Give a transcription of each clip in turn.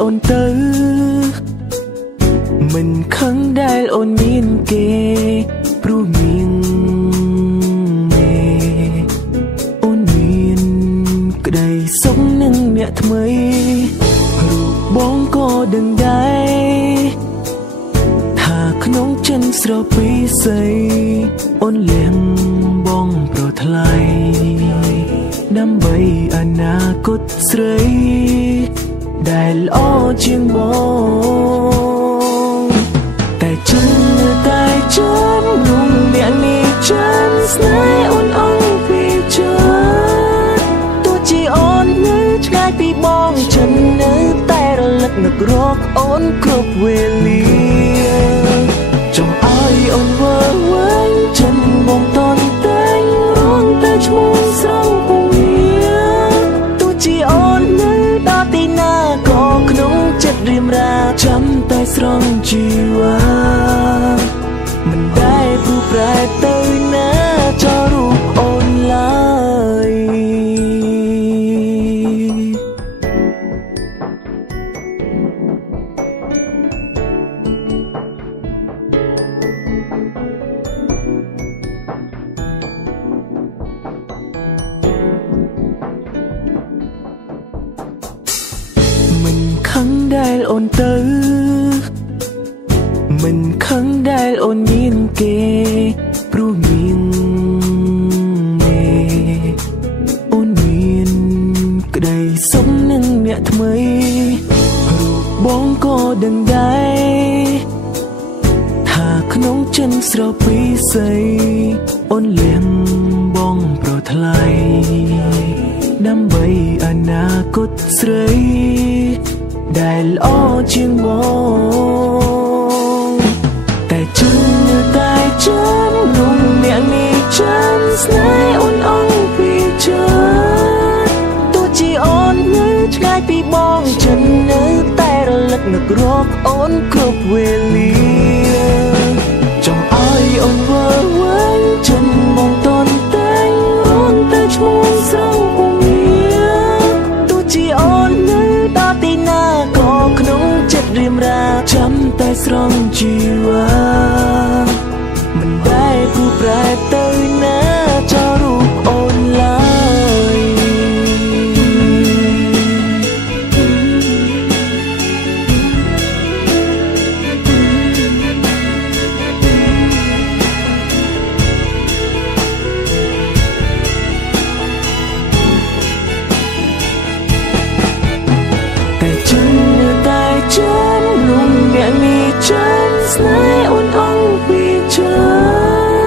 អូនទៅមិនខឹងដែលអូនមានគេព្រោះមានមេអូនមានក្តីសុខនឹងអ្នកថ្មីរូបបងក៏ដឹងដែរថាក្នុងចិនស្រពីស័យអូនលៀងបងប្រថ្លៃដើម្បីអនាគតស្រីដែលល្អជាងបងតែចិននៅតែចាំនោះអ្នកនេះចាំស្នេហ៍អូនអង្គពីចិត្តទោះជាអូននៅឆ្ងាយពីបងចិននៅតែរលឹកនឹករកអូនគ្រប់វេលាចង់ឲ្យអូនវើវិញចិនបងតន់តែងរងតែឈ្មោះស្រង់ពងទោះជាអូននៅដល់ទីណាក៏ក្នុងចិត្តរៀមរាចាំតែស្រង់ជីវ៉ាមិនដែលព្រោះប្រែទៅណាចោលរូបអូនឡើយមិនខឹងដែលអូនទៅមិនខឹងដែលអូនមានគេព្រោះមានមេអូនមានក្តីសុខនឹងអ្នកថ្មីរូបបងក៏ដឹងដែរថាក្នុងចិនស្រពីស័យអូនលៀងបងប្រថ្លៃដើម្បីអនាគតស្រីដែលល្អជាងបងតែចិននៅតែចាំនោះអ្នកនេះចាំស្នេហ៍អូនអង្គពីចិត្តទោះជាអូននៅឆ្ងាយពីបងចិននៅតែរលឹកនឹករកអូនគ្រប់វេលាចង់ឲ្យអូនវើវិញចិនបងតន់តែងរងតែឈ្មោះស្រង់ពងទោះជាអូននៅដល់ទីណាក៏ក្នុងចិត្តរៀមរាចាំតែស្រង់ជីវ៉ាមិនដែលព្រោះប្រែទៅណាចោលរូបអូនឡើយតែចិននៅតែចាំនោះអ្នកនេះចាំស្នេហ៍អូនអង្គពីចិ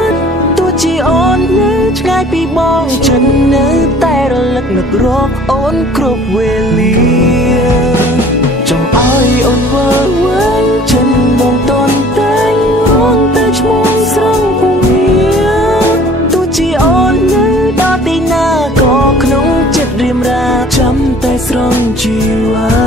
ត្តទោះជាអូននៅឆ្ងាយពីបងចិននៅតែរលឹកនឹករកអូនគ្រប់វេលាចង់ឲ្យអូនវើវិញចិនបងតន់តែងរងតែឈ្មោះស្រង់ពងទោះជាអូននៅដល់ទីណាក៏ក្នុងចិត្តរៀមរាចាំតែស្រង់ជីវ៉ា